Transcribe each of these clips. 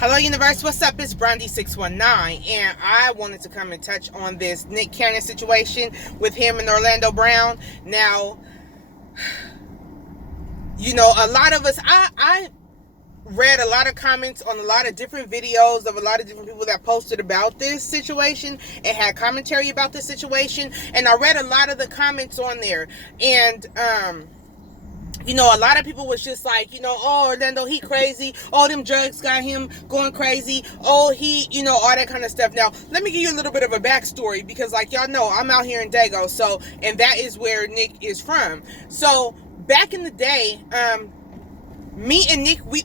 Hello, universe. What's up? It's Brandy619, and I wanted to come and touch on this Nick Cannon situation with him and Orlando Brown. Now, a lot of us, I read a lot of comments on a lot of different videos of a lot of different people that posted about this situation and had commentary about this situation, and I read a lot of the comments on there, and a lot of people was just like, oh, Orlando, he crazy. Oh, them drugs got him going crazy. Oh, he, all that kind of stuff. Now, let me give you a little bit of a backstory because, like, y'all know, I'm out here in Dago, and that is where Nick is from. So, back in the day, me and Nick, we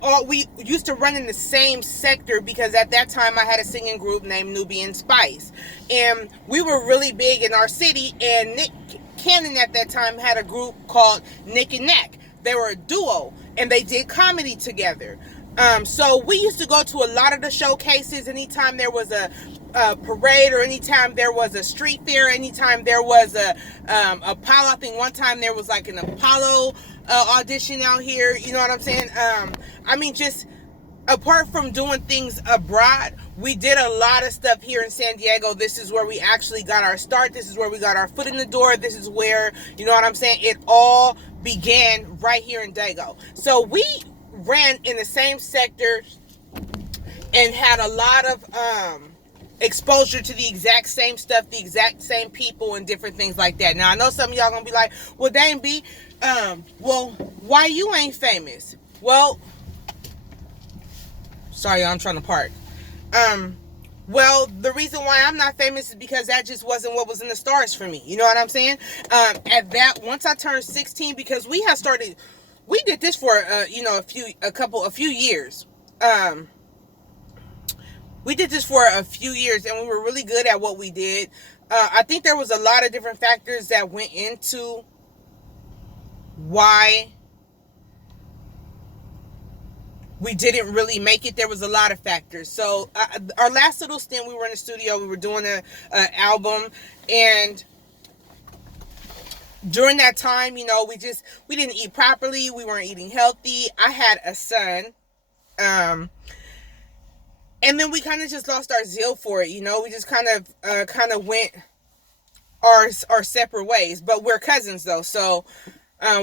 used to run in the same sector because at that time I had a singing group named Nubian Spice, and we were really big in our city. And Nick Cannon at that time had a group called Nick and Neck. They were a duo, and they did comedy together. So we used to go to a lot of the showcases anytime there was a parade, or anytime there was a street fair, anytime there was a Apollo. I think one time there was like an Apollo audition out here. You know what I'm saying? Just apart from doing things abroad, we did a lot of stuff here in San Diego. This is where we actually got our start. This is where we got our foot in the door. This is where, you know what I'm saying, it all began right here in Dago. So we ran in the same sector and had a lot of exposure to the exact same stuff, the exact same people, and different things like that. Now, I know some of y'all gonna be like, well, dang, B, why you ain't famous? Well, sorry, I'm trying to park. Well, the reason why I'm not famous is because that just wasn't what was in the stars for me. You know what I'm saying? Once I turned 16, because we did this for, a few years. We did this for a few years, and we were really good at what we did. I think there was a lot of different factors that went into why we didn't really make it. There was a lot of factors. So our last little stint, we were in the studio, we were doing an album, and during that time, we didn't eat properly. We weren't eating healthy. I had a son, and then we kind of just lost our zeal for it. We just kind of went our separate ways. But we're cousins though, so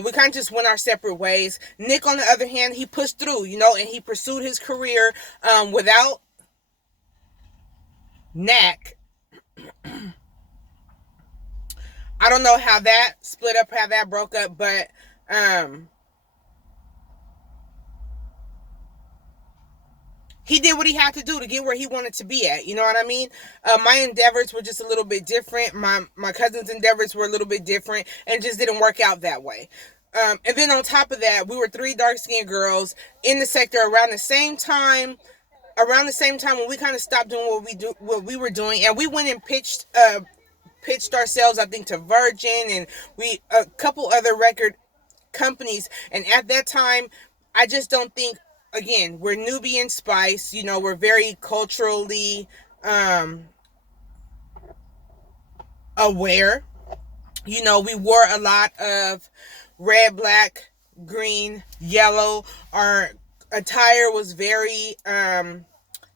we kind of just went our separate ways. Nick, on the other hand, he pushed through, and he pursued his career without Knack. I don't know how that split up, how that broke up, but he did what he had to do to get where he wanted to be at. You know what I mean? My endeavors were just a little bit different. My cousin's endeavors were a little bit different, and just didn't work out that way. And then on top of that, we were three dark-skinned girls in the sector around the same time when we kind of stopped doing what we were doing, and we went and pitched ourselves, I think, to Virgin and a couple other record companies. And at that time, I just don't think, again, we're Nubian Spice, we're very culturally aware. We wore a lot of red, black, green, yellow. Our attire was very,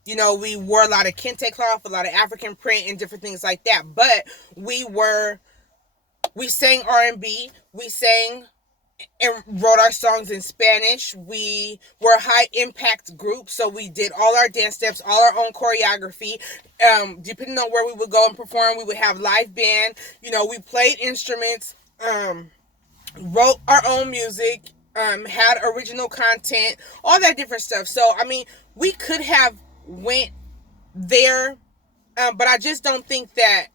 we wore a lot of kente cloth, a lot of African print, and different things like that. But we sang R&B, we sang and wrote our songs in Spanish. We were a high impact group, so we did all our dance steps, all our own choreography. Depending on where we would go and perform, we would have live band. We played instruments, wrote our own music, had original content, all that different stuff. So, we could have went there, but I just don't think that,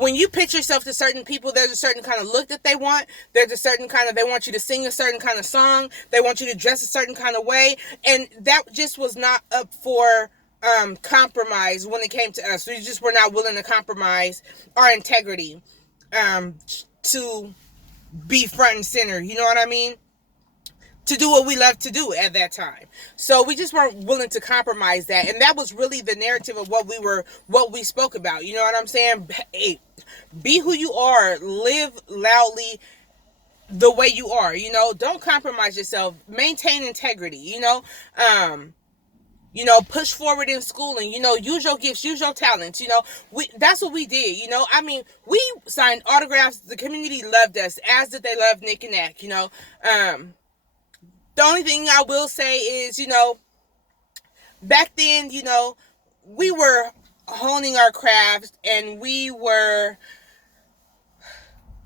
when you pitch yourself to certain people, there's a certain kind of look that they want. There's a certain kind of, they want you to sing a certain kind of song. They want you to dress a certain kind of way. And that just was not up for compromise when it came to us. We just were not willing to compromise our integrity to be front and center. You know what I mean? To do what we love to do at that time. So we just weren't willing to compromise that. And that was really the narrative of what we spoke about. You know what I'm saying? Hey, be who you are, live loudly, the way you are, don't compromise yourself, maintain integrity, push forward in schooling, use your gifts, use your talents, that's what we did, I mean, we signed autographs, the community loved us, as did they love Nick and Nack, the only thing I will say is, back then, we were honing our craft and we were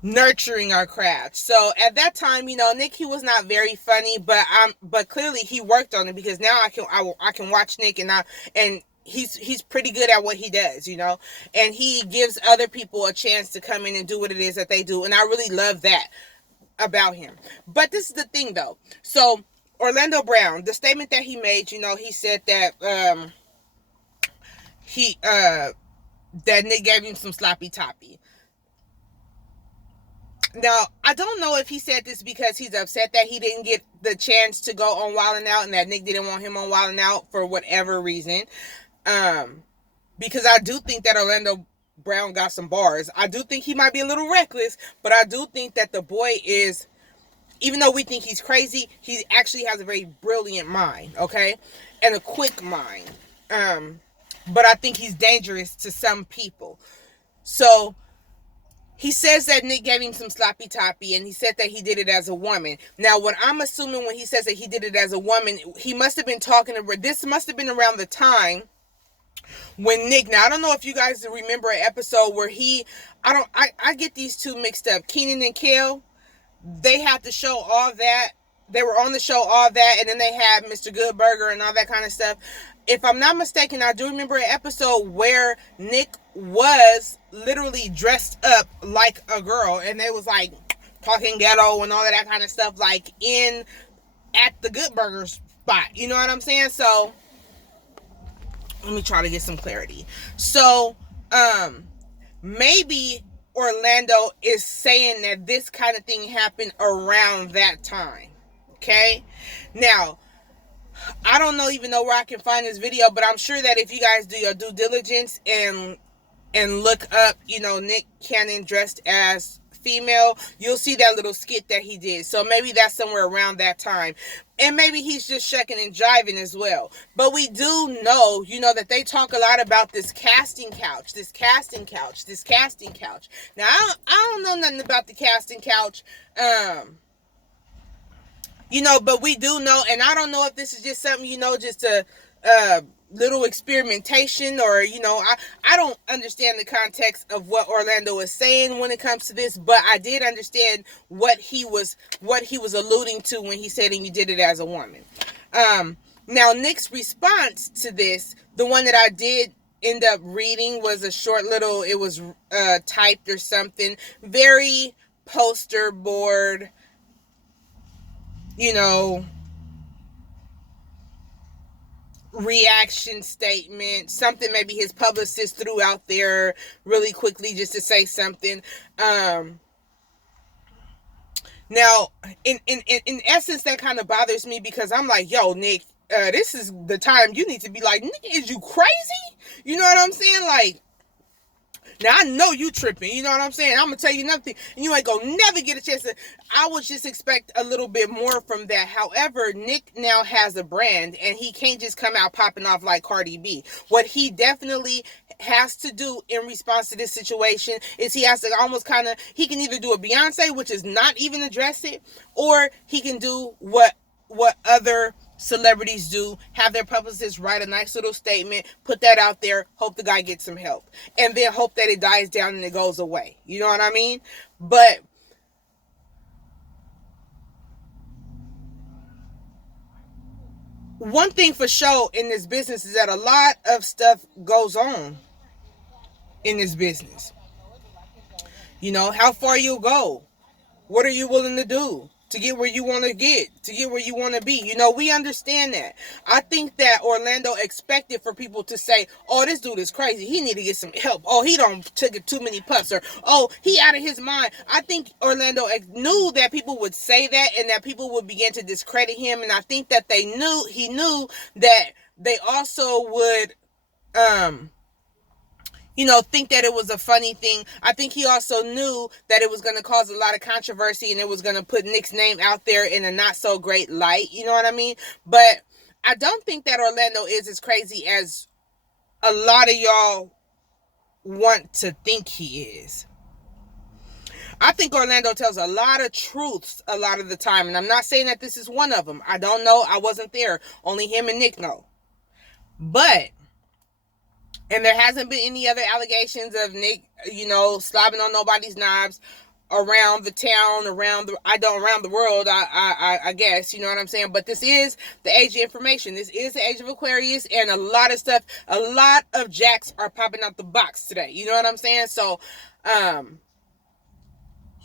nurturing our craft. So at that time, Nick, he was not very funny, but clearly he worked on it, because now I can watch Nick and he's pretty good at what he does, and he gives other people a chance to come in and do what it is that they do, and I really love that about him. But this is the thing though. So Orlando Brown, the statement that he made, he said that that Nick gave him some sloppy toppy. Now, I don't know if he said this because he's upset that he didn't get the chance to go on Wild 'N Out and that Nick didn't want him on Wild 'N Out for whatever reason. Because I do think that Orlando Brown got some bars. I do think he might be a little reckless, but I do think that the boy is, even though we think he's crazy, he actually has a very brilliant mind, okay? And a quick mind. But I think he's dangerous to some people. So he says that Nick gave him some sloppy toppy, and he said that he did it as a woman. Now, what I'm assuming when he says that he did it as a woman, he must have been talking about, this must have been around the time when Nick, now I don't know if you guys remember an episode where I get these two mixed up, Kenan and Kel. They had to show all that. They were on the show, all that, and then they had Mr. Goodburger and all that kind of stuff. If I'm not mistaken, I do remember an episode where Nick was literally dressed up like a girl, and they was like talking ghetto and all of that kind of stuff, like at the Goodburger spot. You know what I'm saying? So let me try to get some clarity. So maybe Orlando is saying that this kind of thing happened around that time. Okay? Now, I don't even know where I can find this video, but I'm sure that if you guys do your due diligence and look up, Nick Cannon dressed as female, you'll see that little skit that he did. So maybe that's somewhere around that time. And maybe he's just shucking and jiving as well. But we do know, that they talk a lot about this casting couch. Now, I don't know nothing about the casting couch. But we do know, and I don't know if this is just something, just a little experimentation, or, I don't understand the context of what Orlando is saying when it comes to this, but I did understand what he was alluding to when he said, and you did it as a woman. Now, Nick's response to this, the one that I did end up reading, was a short little, it was typed or something, very poster board, reaction statement, something maybe his publicist threw out there really quickly just to say something. Now, in essence, that kind of bothers me, because I'm like, yo, Nick, this is the time you need to be like, Nick, is you crazy? You know what I'm saying? Like, now, I know you tripping, you know what I'm saying? I'm going to tell you nothing, and you ain't going to never get a chance to. I would just expect a little bit more from that. However, Nick now has a brand, and he can't just come out popping off like Cardi B. What he definitely has to do in response to this situation is he has to almost kind of, he can either do a Beyonce, which is not even address it, or he can do what other celebrities do, have their publicists write a nice little statement, put that out there, hope the guy gets some help, and then hope that it dies down and it goes away. You know what I mean? But one thing for sure in this business is that a lot of stuff goes on in this business. How far you'll go, what are you willing to do to get where you want to get, to get where you want to be. We understand that. I think that Orlando expected for people to say, oh, this dude is crazy, he need to get some help. Oh, he don't took it too many puffs, or oh, he out of his mind. I think Orlando knew that people would say that, and that people would begin to discredit him, and I think that he knew that they also would think that it was a funny thing. I think he also knew that it was going to cause a lot of controversy and it was going to put Nick's name out there in a not so great light. You know what I mean? But I don't think that Orlando is as crazy as a lot of y'all want to think he is. I think Orlando tells a lot of truths a lot of the time, and I'm not saying that this is one of them. I don't know. I wasn't there. Only him and Nick know. But, and there hasn't been any other allegations of Nick, slobbing on nobody's knobs around the town, around the world, I guess, you know what I'm saying? But this is the age of information. This is the age of Aquarius, and a lot of jacks are popping out the box today. You know what I'm saying? So,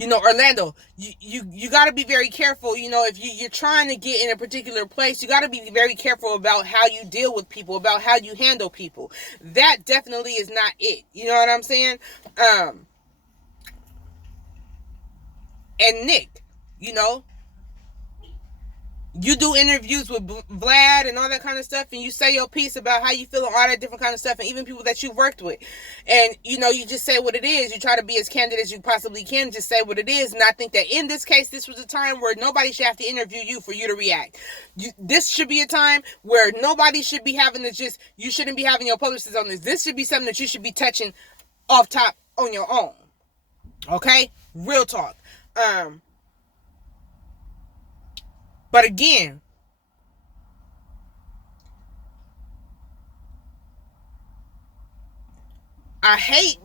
Orlando, you got to be very careful. If you're trying to get in a particular place, you got to be very careful about how you deal with people, about how you handle people. That definitely is not it. You know what I'm saying? And Nick, you do interviews with Vlad and all that kind of stuff, and you say your piece about how you feel and all that different kind of stuff, and even people that you've worked with. And, you just say what it is. You try to be as candid as you possibly can, just say what it is. And I think that in this case, this was a time where nobody should have to interview you for you to react. This should be a time where nobody should be having to you shouldn't be having your publicist on this. This should be something that you should be touching off top on your own. Okay? Real talk. But again, I hate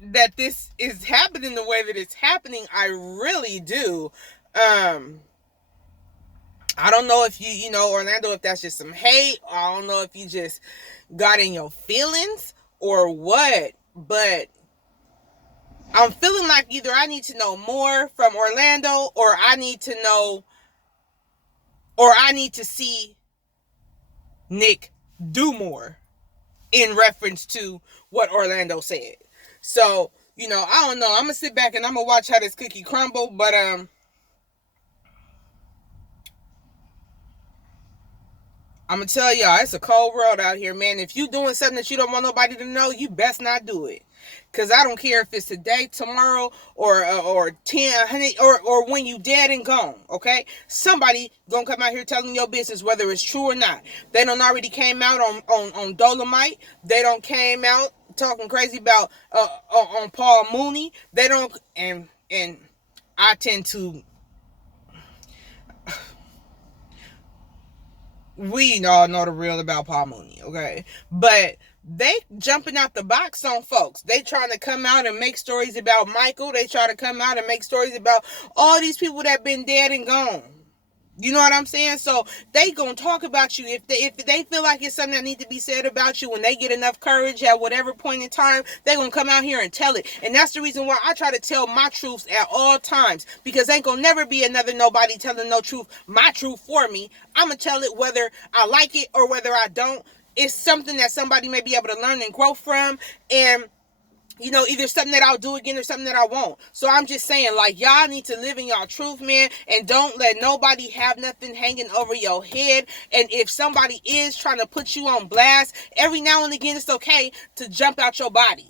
that this is happening the way that it's happening. I really do. I don't know if Orlando, if that's just some hate. I don't know if you just got in your feelings or what, but I'm feeling like either I need to know more from Orlando, or I need to see Nick do more in reference to what Orlando said. So, I don't know. I'm going to sit back and I'm going to watch how this cookie crumble, but I'm going to tell y'all, it's a cold world out here, man. If you doing something that you don't want nobody to know, you best not do it. Because I don't care if it's today, tomorrow, or 10, 100, or when you dead and gone, okay? Somebody gonna come out here telling your business whether it's true or not. They done already came out on Dolomite. They done came out talking crazy about on Paul Mooney. They don't, and I tend to, we all know the real about Paul Mooney, okay? But they jumping out the box on folks. They trying to come out and make stories about Michael. They try to come out and make stories about all these people that been dead and gone. You know what I'm saying? So they gonna talk about you if they feel like it's something that needs to be said about you. When they get enough courage at whatever point in time, they gonna come out here and tell it. And that's the reason why I try to tell my truths at all times, because ain't gonna never be another nobody telling no truth, my truth for me. I'm gonna tell it whether I like it or whether I don't. It's something that somebody may be able to learn and grow from, and either something that I'll do again or something that I won't. So I'm just saying, like, y'all need to live in y'all truth, man, and don't let nobody have nothing hanging over your head. And if somebody is trying to put you on blast, every now and again, it's okay to jump out your body.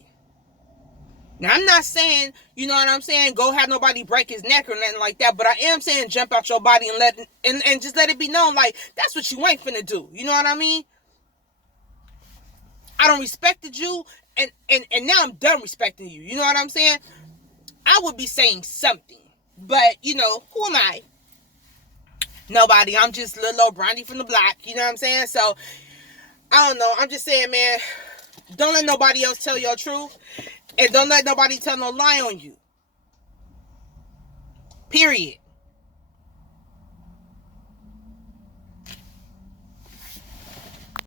Now, I'm not saying, you know what I'm saying, go have nobody break his neck or nothing like that, but I am saying jump out your body and just let it be known, like, that's what you ain't finna do. You know what I mean? I don't respected you, and now I'm done respecting you. You know what I'm saying? I would be saying something, but who am I? Nobody. I'm just little old Brandy from the block. You know what I'm saying? So I don't know. I'm just saying, man, don't let nobody else tell your truth, and don't let nobody tell no lie on you. Period.